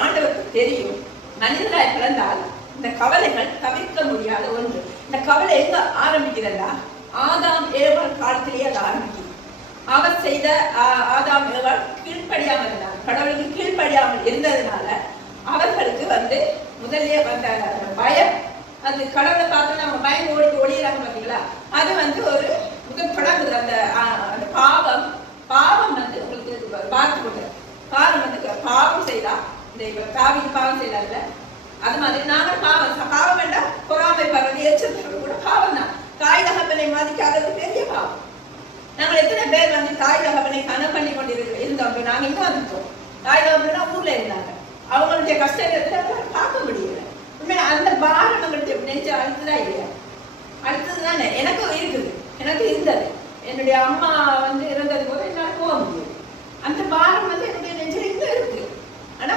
ஆண்டவருக்கு தெரியும் மனிதராய் பிறந்தால் இந்த கவலைகள் தவிர்க்க முடியாத ஒன்று. இந்த கவலை எங்க ஆரம்பிக்கிறதா? ஆதாம் ஏவாள் காலத்திலேயே அது ஆரம்பிக்குது. அவர் செய்த ஆதாம் ஏவாள் கீழ்ப்படியாமல் இருந்தார். கடவுளுக்கு கீழ்ப்படியாமல் இருந்ததுனால அவர்களுக்கு முதல்ல வந்த பயம், அது கடவுளை பார்த்து நம்ம பயம் ஒளியிறாங்க பார்த்தீங்களா, அது ஒரு முதல் தொடங்குது. அந்த பாவம் உங்களுக்கு பார்த்து கொடுக்குற பாவம் செய்தா, இந்த இப்ப காவிரி பாவம் செய்யல, அது மாதிரி நாங்கள் பாவம் வேண்டாம், பொறாமை பரவது எச்சரிக்கை கூட பாவம் தான். தாய் தகப்பனை மதிக்காதது பெரிய பாவம். நாங்கள் எத்தனை பேர் தாய் தகப்பனை கனம் பண்ணி கொண்டு இருந்தோம். நாங்க இங்க வந்துட்டோம். தாய் தகப்பனா ஊர்ல இருந்தாங்க, அவங்களுடைய கஷ்டத்தை பார்க்க முடியல. உண்மையா அந்த பாரம் நம்மளுடைய நெஞ்சு அழுத்துதான் இல்லையா? அடுத்ததுதானே எனக்கும் இருக்குது, எனக்கு இருந்தது. என்னுடைய அம்மா இறந்தது போது என்னால் போக முடியும். அந்த பாரம் என்னுடைய நெஞ்சில் இருக்கு. ஆனா